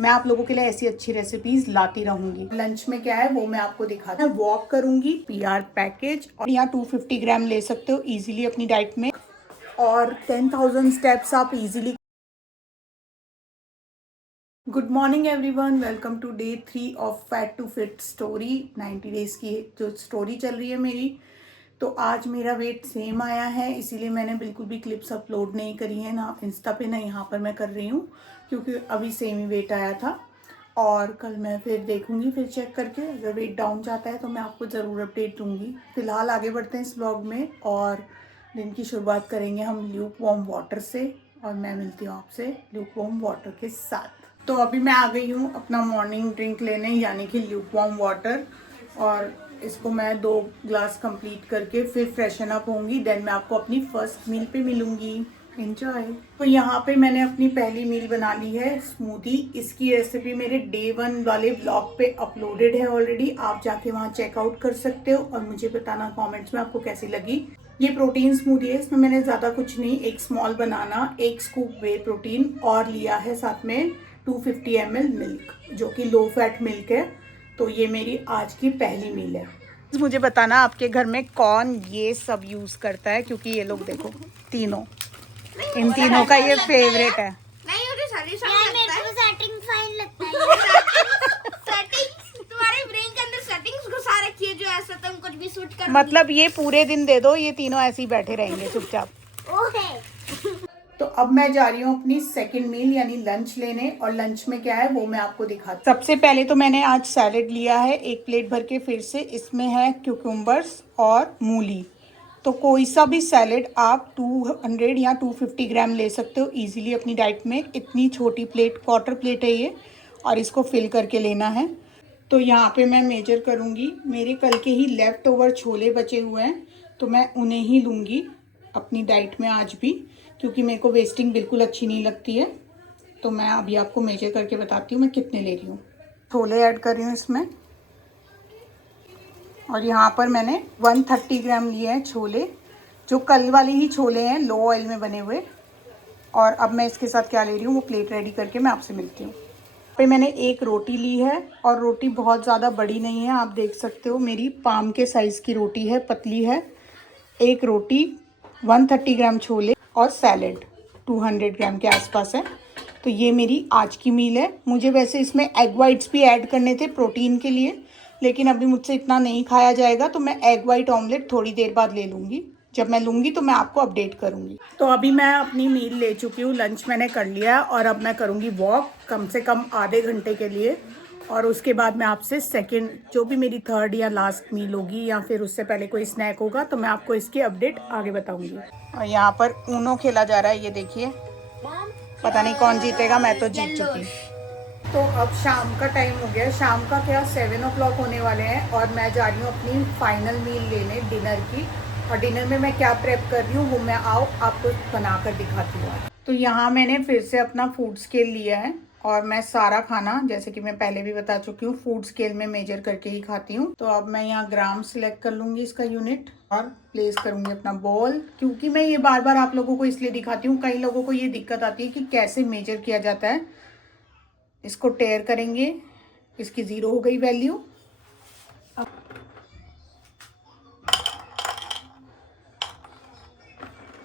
मैं आप लोगों के लिए ऐसी अच्छी रेसिपीज लाती रहूंगी। लंच में क्या है वो मैं आपको दिखाती हूँ। वॉक करूंगी, पीआर पैकेज, और यहाँ 250 ग्राम ले सकते हो इजीली अपनी डाइट में, और 10,000 स्टेप्स आप easily. Good morning everyone, welcome to day 3 of fat to fit story. 90 days की जो स्टोरी चल रही है मेरी, तो आज मेरा वेट सेम आया है, इसीलिए मैंने बिल्कुल भी क्लिप्स अपलोड नहीं करी है, ना इंस्टा पे ना यहाँ पर मैं कर रही हूँ, क्योंकि अभी सेम ही वेट आया था। और कल मैं फिर देखूँगी, फिर चेक करके अगर वेट डाउन जाता है तो मैं आपको ज़रूर अपडेट दूँगी। फिलहाल आगे बढ़ते हैं इस ब्लॉग में, और दिन की शुरुआत करेंगे हम ल्यूक वार्म वाटर से, और मैं मिलती हूँ आपसे ल्यूक वार्म वाटर के साथ। तो अभी मैं आ गई हूँ अपना मॉर्निंग ड्रिंक लेने, यानी कि ल्यूक वार्म वाटर, और इसको मैं 2 ग्लास कंप्लीट करके फिर फ्रेशन अप होंगी। देन मैं आपको अपनी फर्स्ट मील पे मिलूंगी। एंजॉय। तो यहाँ पे मैंने अपनी पहली मील बना ली है, स्मूदी। इसकी रेसिपी मेरे डे 1 वाले ब्लॉग पे अपलोडेड है ऑलरेडी, आप जाके वहाँ चेकआउट कर सकते हो और मुझे बताना कमेंट्स में आपको कैसी लगी। ये प्रोटीन स्मूदी है, इसमें मैंने ज़्यादा कुछ नहीं, एक स्मॉल बनाना, 1 स्कूप वे प्रोटीन, और लिया है साथ में 250 ml मिल्क, जो कि लो फैट मिल्क है। तो ये मेरी आज की पहली मील है। मुझे बताना आपके घर में कौन ये सब यूज करता है, क्योंकि ये लोग देखो तीनों, इन तीनों का ये फेवरेट है। नहीं, मुझे यार मेरे को सेटिंग फाइन लगता है। सेटिंग्स तुम्हारे ब्रेन के अंदर सेटिंग्स घुसा रखी है, जो ऐसा तुम कुछ भी सूट कर, मतलब ये पूरे दिन दे दो, ये तीनों ऐसे ही बैठे रहेंगे चुपचाप। ओके। तो अब मैं जा रही हूँ अपनी सेकंड मील यानी लंच लेने, और लंच में क्या है वो मैं आपको दिखाती हूँ। सबसे पहले तो मैंने आज सैलेड लिया है 1 प्लेट भर के, फिर से इसमें है क्यूकम्बर्स और मूली। तो कोई सा भी सैलेड आप 200 या 250 ग्राम ले सकते हो इजीली अपनी डाइट में। इतनी छोटी प्लेट, क्वार्टर प्लेट है ये, और इसको फिल करके लेना है। तो यहाँ पे मैं मेजर करूँगी, मेरे कल के ही लेफ़्ट ओवर छोले बचे हुए हैं, तो मैं उन्हें ही लूँगी अपनी डाइट में आज भी, क्योंकि मेरे को वेस्टिंग बिल्कुल अच्छी नहीं लगती है। तो मैं अभी आपको मेजर करके बताती हूँ मैं कितने ले रही हूँ। छोले ऐड कर रही हूँ इसमें, और यहाँ पर मैंने 130 ग्राम लिए हैं छोले, जो कल वाले ही छोले हैं, लो ऑयल में बने हुए। और अब मैं इसके साथ क्या ले रही हूँ वो प्लेट रेडी करके मैं आपसे मिलती हूँ। पे मैंने एक रोटी ली है, और रोटी बहुत ज़्यादा बड़ी नहीं है, आप देख सकते हो मेरी पाम के साइज़ की रोटी है, पतली है। एक रोटी, 130 ग्राम छोले, और सैलेड 200 ग्राम के आसपास है। तो ये मेरी आज की मील है। मुझे वैसे इसमें एग वाइट्स भी ऐड करने थे प्रोटीन के लिए, लेकिन अभी मुझसे इतना नहीं खाया जाएगा, तो मैं एग वाइट ऑमलेट थोड़ी देर बाद ले लूँगी। जब मैं लूँगी तो मैं आपको अपडेट करूँगी। तो अभी मैं अपनी मील ले चुकी हूँ, लंच मैंने कर लिया है, और अब मैं करूँगी वॉक कम से कम आधे घंटे के लिए, और उसके बाद मैं आपसे सेकंड, जो भी मेरी थर्ड या लास्ट मील होगी, या फिर उससे पहले कोई स्नैक होगा, तो मैं आपको इसकी अपडेट आगे बताऊँगी। और यहाँ पर ऊनो खेला जा रहा है, ये देखिए, पता नहीं कौन जीतेगा, मैं तो जीत चुकी। तो अब शाम का टाइम हो गया, शाम का क्या 7 o'clock होने वाले हैं, और मैं जा रही हूँ अपनी फाइनल मील लेने डिनर की। और डिनर में मैं क्या प्रेप कर रही हूँ वो मैं आपको बनाकर दिखाती हूँ। तो यहाँ मैंने फिर से अपना फूड स्केल लिया है, और मैं सारा खाना, जैसे कि मैं पहले भी बता चुकी हूँ, फूड स्केल में मेजर करके ही खाती हूँ। तो अब मैं यहाँ ग्राम सिलेक्ट कर लूँगी इसका यूनिट, और प्लेस करूँगी अपना बॉल। क्योंकि मैं ये बार बार आप लोगों को इसलिए दिखाती हूँ, कई लोगों को ये दिक्कत आती है कि कैसे मेजर किया जाता है। इसको टेयर करेंगे, इसकी 0 हो गई वैल्यू।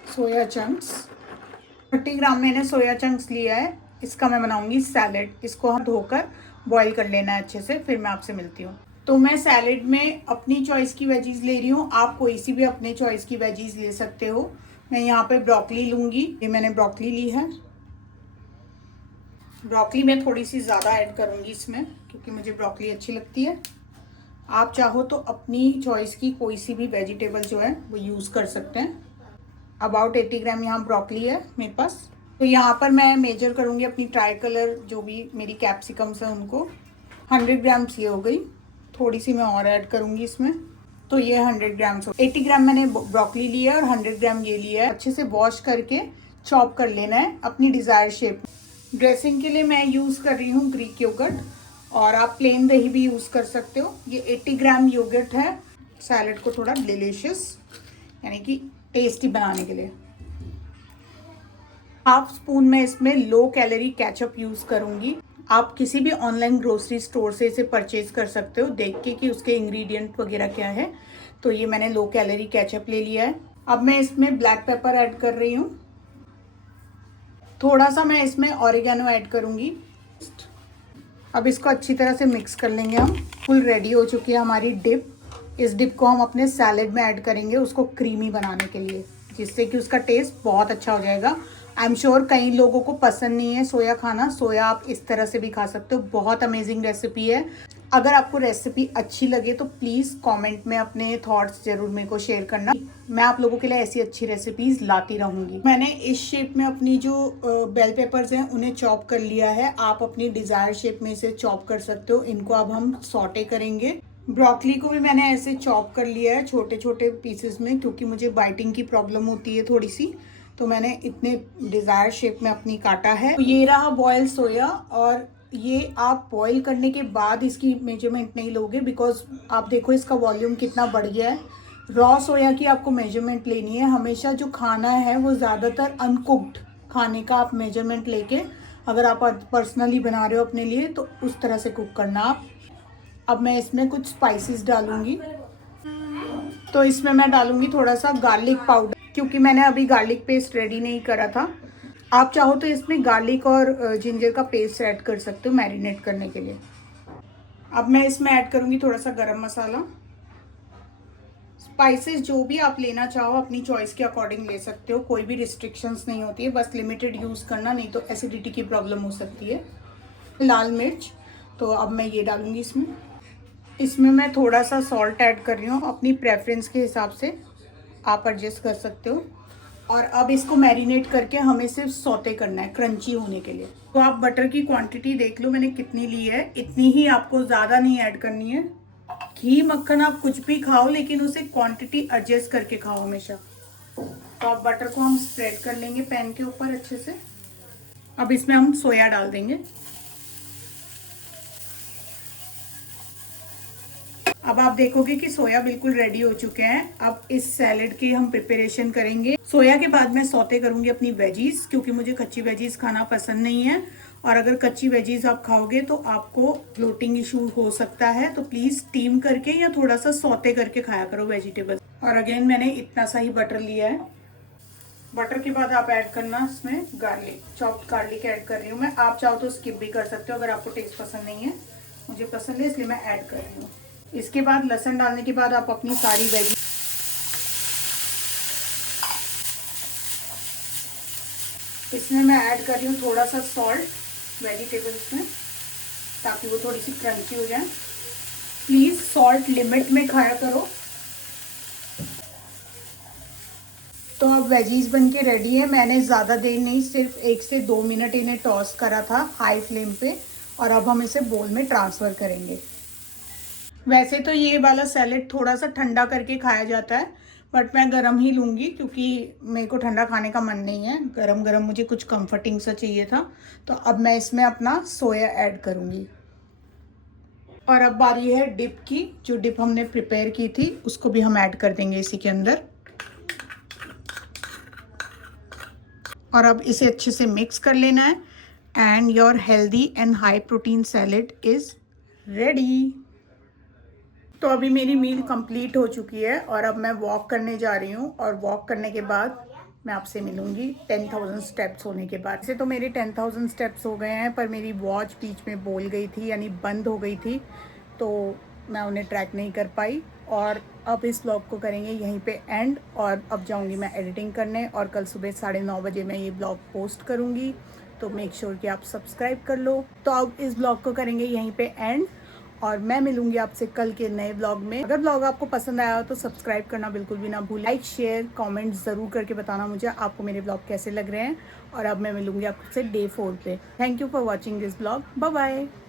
सोया चंक्स 30 ग्राम मैंने सोया चंक्स लिया है, इसका मैं बनाऊंगी सैलेड। इसको हम धोकर बॉईल कर लेना है अच्छे से, फिर मैं आपसे मिलती हूँ। तो मैं सैलेड में अपनी चॉइस की वेजीज ले रही हूँ, आप कोई सी भी अपने चॉइस की वेजीज ले सकते हो। मैं यहाँ पे ब्रोकली लूँगी, ये मैंने ब्रोकली ली है। ब्रोकली मैं थोड़ी सी ज़्यादा ऐड करूँगी इसमें, क्योंकि मुझे ब्रोकली अच्छी लगती है। आप चाहो तो अपनी चॉइस की कोई सी भी वेजिटेबल जो है वो यूज़ कर सकते हैं। अबाउट 80 ग्राम यहाँ ब्रोकली है मेरे पास। तो यहाँ पर मैं मेजर करूँगी अपनी ट्राई कलर, जो भी मेरी कैप्सिकम्स हैं उनको। 100 ग्राम्स ये हो गई, थोड़ी सी मैं और ऐड करूँगी इसमें, तो ये 100 ग्राम्स। 80 ग्राम मैंने ब्रोकली लिया है, और 100 ग्राम ये लिया है। अच्छे से वॉश करके चॉप कर लेना है अपनी डिज़ायर शेप। ड्रेसिंग के लिए मैं यूज़ कर रही हूँ ग्रीक योगर्ट, और आप प्लेन दही भी यूज़ कर सकते हो। ये 80 ग्राम योगर्ट है, सैलेड को थोड़ा डिलीशियस यानी कि टेस्टी बनाने के लिए। हाफ स्पून में इसमें लो कैलोरी केचप यूज़ करूँगी, आप किसी भी ऑनलाइन ग्रोसरी स्टोर से इसे परचेज कर सकते हो देख के कि उसके इंग्रेडिएंट वगैरह क्या है। तो ये मैंने लो कैलोरी केचप ले लिया है। अब मैं इसमें ब्लैक पेपर ऐड कर रही हूँ, थोड़ा सा मैं इसमें ऑरिगेनो ऐड करूँगी। अब इसको अच्छी तरह से मिक्स कर लेंगे हम। फुल रेडी हो चुकी है हमारी डिप। इस डिप को हम अपने सैलेड में ऐड करेंगे उसको क्रीमी बनाने के लिए, जिससे कि उसका टेस्ट बहुत अच्छा हो जाएगा। आई एम श्योर कई लोगों को पसंद नहीं है सोया खाना, सोया आप इस तरह से भी खा सकते हो। बहुत अमेजिंग रेसिपी है। अगर आपको रेसिपी अच्छी लगे तो प्लीज़ कमेंट में अपने थॉट्स जरूर मेरे को शेयर करना। मैं आप लोगों के लिए ऐसी अच्छी रेसिपीज लाती रहूँगी। मैंने इस शेप में अपनी जो बेल पेपर्स हैं उन्हें चॉप कर लिया है। आप अपनी डिज़ायर शेप में इसे चॉप कर सकते हो। इनको अब हम सॉटे करेंगे। ब्रोकली को भी मैंने ऐसे चॉप कर लिया है छोटे छोटे पीसेस में, क्योंकि मुझे बाइटिंग की प्रॉब्लम होती है थोड़ी सी, तो मैंने इतने डिज़ायर शेप में अपनी काटा है। तो ये रहा बॉयल सोया, और ये आप बॉईल करने के बाद इसकी मेजरमेंट नहीं लोगे, बिकॉज आप देखो इसका वॉल्यूम कितना बढ़ गया है। रॉ सोया की आपको मेजरमेंट लेनी है। हमेशा जो खाना है वो ज़्यादातर अनकुक्ड खाने का आप मेजरमेंट लेके, अगर आप पर्सनली बना रहे हो अपने लिए तो उस तरह से कुक करना आप। अब मैं इसमें कुछ स्पाइसेस डालूंगी। तो इसमें मैं डालूंगी थोड़ा सा गार्लिक पाउडर, क्योंकि मैंने अभी गार्लिक पेस्ट रेडी नहीं करा था। आप चाहो तो इसमें गार्लिक और जिंजर का पेस्ट ऐड कर सकते हो मैरिनेट करने के लिए। अब मैं इसमें ऐड करूंगी थोड़ा सा गरम मसाला। स्पाइसेस जो भी आप लेना चाहो अपनी चॉइस के अकॉर्डिंग ले सकते हो, कोई भी रिस्ट्रिक्शंस नहीं होती है, बस लिमिटेड यूज़ करना, नहीं तो एसिडिटी की प्रॉब्लम हो सकती है। लाल मिर्च, तो अब मैं ये डालूंगी इसमें मैं थोड़ा सा सॉल्ट ऐड कर रही हूँ, अपनी प्रेफरेंस के हिसाब से आप एडजस्ट कर सकते हो। और अब इसको मैरिनेट करके हमें सिर्फ सौते करना है क्रंची होने के लिए। तो आप बटर की क्वांटिटी देख लो मैंने कितनी ली है, इतनी ही आपको, ज़्यादा नहीं ऐड करनी है। घी मक्खन आप कुछ भी खाओ, लेकिन उसे क्वांटिटी एडजस्ट करके खाओ हमेशा। तो अब बटर को हम स्प्रेड कर लेंगे पैन के ऊपर अच्छे से। अब इसमें हम सोया डाल देंगे। अब आप देखोगे कि सोया बिल्कुल रेडी हो चुके हैं। अब इस सैलेड की हम प्रिपरेशन करेंगे। सोया के बाद मैं सौते करूंगी अपनी वेजीज, क्योंकि मुझे कच्ची वेजीज खाना पसंद नहीं है, और अगर कच्ची वेजीज आप खाओगे तो आपको ब्लोटिंग इशू हो सकता है। तो प्लीज स्टीम करके या थोड़ा सा सौते करके खाया करो वेजिटेबल। और अगेन मैंने इतना सा ही बटर लिया है। बटर के बाद आप ऐड करना इसमें गार्लिक, चॉप्ड गार्लिक ऐड कर रही हूँ मैं। आप चाहो तो स्किप भी कर सकते हो अगर आपको टेस्ट पसंद नहीं है। मुझे पसंद है इसलिए मैं ऐड कर रही हूँ। इसके बाद लहसुन डालने के बाद आप अपनी सारी वेजी, इसमें मैं ऐड कर रही हूँ थोड़ा सा सॉल्ट वेजिटेबल्स में, ताकि वो थोड़ी सी क्रंची हो जाए। प्लीज सॉल्ट लिमिट में खाया करो। तो अब वेजीज बन के रेडी है। मैंने ज़्यादा देर नहीं, सिर्फ 1 से 2 मिनट इन्हें टॉस करा था हाई फ्लेम पे, और अब हम इसे बोल में ट्रांसफ़र करेंगे। वैसे तो ये वाला सैलेड थोड़ा सा ठंडा करके खाया जाता है, बट मैं गरम ही लूँगी क्योंकि मेरे को ठंडा खाने का मन नहीं है। गरम गरम मुझे कुछ कंफर्टिंग सा चाहिए था। तो अब मैं इसमें अपना सोया ऐड करूँगी। और अब बारी है डिप की। जो डिप हमने प्रिपेयर की थी उसको भी हम ऐड कर देंगे इसी के अंदर। और अब इसे अच्छे से मिक्स कर लेना है, and your healthy and high protein salad is ready. तो अभी मेरी मील कंप्लीट हो चुकी है और अब मैं वॉक करने जा रही हूँ, और वॉक करने के बाद मैं आपसे मिलूँगी 10,000 स्टेप्स होने के बाद। वैसे तो मेरे 10,000 स्टेप्स हो गए हैं, पर मेरी वॉच बीच में बोल गई थी, यानी बंद हो गई थी, तो मैं उन्हें ट्रैक नहीं कर पाई। और अब इस ब्लॉग को करेंगे यहीं पे एंड, और अब जाऊँगी मैं एडिटिंग करने, और कल सुबह 9:30 बजे मैं ये ब्लॉग पोस्ट करूँगी। तो मेक श्योर कि आप सब्सक्राइब कर लो। तो अब इस ब्लॉग को करेंगे यहीं पे एंड, और मैं मिलूंगी आपसे कल के नए ब्लॉग में। अगर ब्लॉग आपको पसंद आया हो तो सब्सक्राइब करना बिल्कुल भी ना भूलें। लाइक शेयर कमेंट ज़रूर करके बताना मुझे आपको मेरे ब्लॉग कैसे लग रहे हैं। और अब मैं मिलूंगी आपसे डे 4 पे। Thank you for watching this blog. Bye bye.